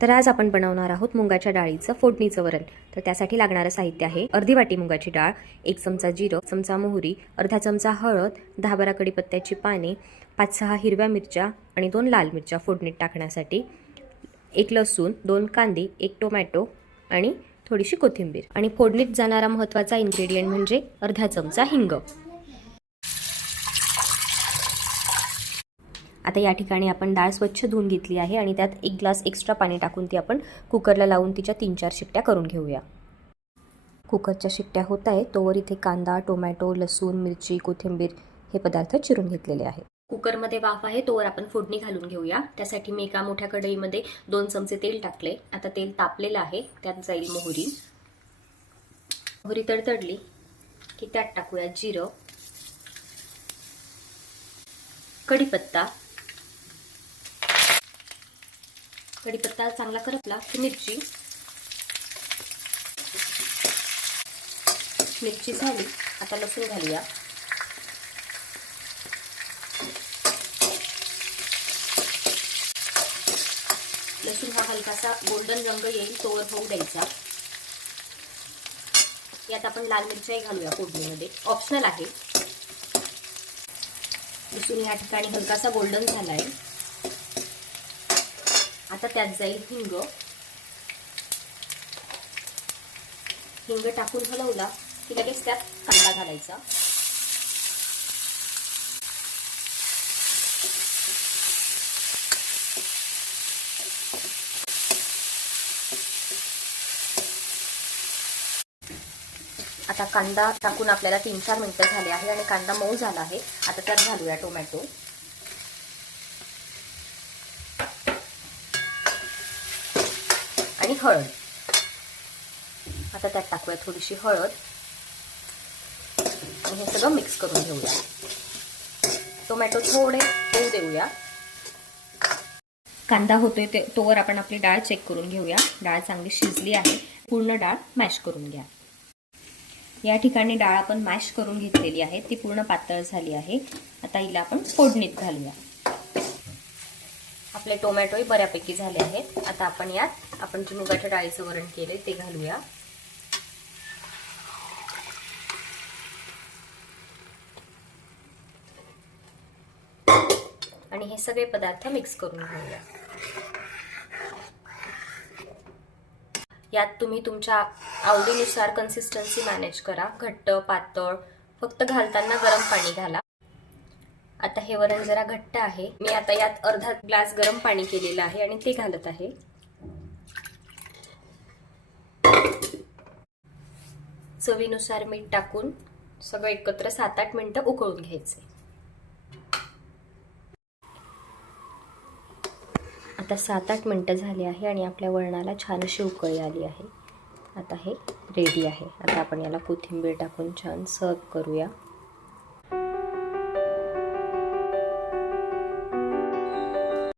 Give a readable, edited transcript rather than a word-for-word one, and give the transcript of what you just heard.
तर आज आपण बनवणार आहोत मुगाच्या डाळीचं फोडणीचं वरण। तर त्यासाठी लागणारं साहित्य आहे अर्धी वाटी मुगाची डाळ, 1 चमचा जिरं, चमचा मोहरी, अर्धा चमचा हळद, 10-12 कढीपत्त्याची पाने, 5-6 हिरव्या मिरच्या आणि 2 लाल मिरच्या फोडणीत टाकण्यासाठी, 1 लसूण, 2 कांदे, 1 टोमॅटो आणि थोडीशी कोथिंबीर। आणि फोडणीत जाणारा महत्त्वाचा इन्ग्रेडियंट म्हणजे अर्धा चमचा हिंग। आता या ठिकाणी आपण डाळ स्वच्छ धुवून घेतली आहे आणि त्यात 1 ग्लास एक्स्ट्रा पाणी टाकून ती आपण कुकरला लावून तिच्या 3-4 शिट्ट्या करून घेऊया। कुकरच्या शिट्ट्या होत आहेत तोवर इथे कांदा, टोमॅटो, लसूण, मिरची, कोथिंबीर हे पदार्थ चिरून घेतलेले आहेत। कुकरमध्ये वाफ आहे तोवर आपण फोडणी घालून घेऊया। त्यासाठी मी एका मोठ्या कढईमध्ये 2 चमचे तेल टाकले। आता तेल तापलेलं आहे, त्यात जाईल मोहरी। मोहरी तडतडली की त्यात टाकूया जिरं, कढीपत्ता, कढीपत्ता चांगला करपला की मिरची, मिरची झाली। आता लसूण घालूया। लसूण हा हलकासा गोल्डन रंग येईल तोवर होऊ द्यायचा। यात आपण लाल मिरच्याही घालूया फोडणीमध्ये, ऑप्शनल आहे। लसूण या ठिकाणी हलकासा गोल्डन झालाय। आता त्यात जाईल हिंग। हिंग टाकून हलवला की लगेच त्यात कांदा घालायचा। आता कांदा टाकून आपल्याला 3-4 मिनिटं झाले आहे आणि कांदा मऊ झाला आहे। आता त्यात घालूया टोमॅटो आणि हळद। आता त्यात टाकूया थोडीशी हळद आणि हे सगळं मिक्स करून घेऊया। टोमॅटो थोडे होऊ देऊया। कांदा होतोय तोवर आपण आपली डाळ चेक करून घेऊया। डाळ चांगली शिजली आहे, पूर्ण डाळ मॅश करून घ्या। या ठिकाणी डाळ आपण मॅश करून घेतलेली आहे, ती पूर्ण पातळ झाली आहे। आता हिला आपण फोडणीत घालूया। आपले टोमॅटोही बऱ्यापैकी झाले आहेत। आता आपण यात आपण जे मुगाच्या डाळीचं वरण केले ते घालूया। आणि हे सगळे पदार्थ मिक्स करून घेऊया। यात तुम्ही तुमच्या आवडीनुसार कन्सिस्टन्सी मॅनेज करा, घट्ट पातळ, फक्त घालताना गरम पाणी घाला। आता हे वरण जरा घट्ट आहे, मी आता यात अर्धा ग्लास गरम पाणी केलेलं आहे आणि ते घालत आहे। चवीनुसार मीठ टाकून सगळं एकत्र 7-8 मिनिटं उकळून घ्यायचे। आता 7-8 मिनिटं झाली आहे आणि आपल्या वरणाला छान अशी उकळी आली आहे। आता हे रेडी आहे। आता आपण याला कोथिंबीर टाकून छान सर्व करूया।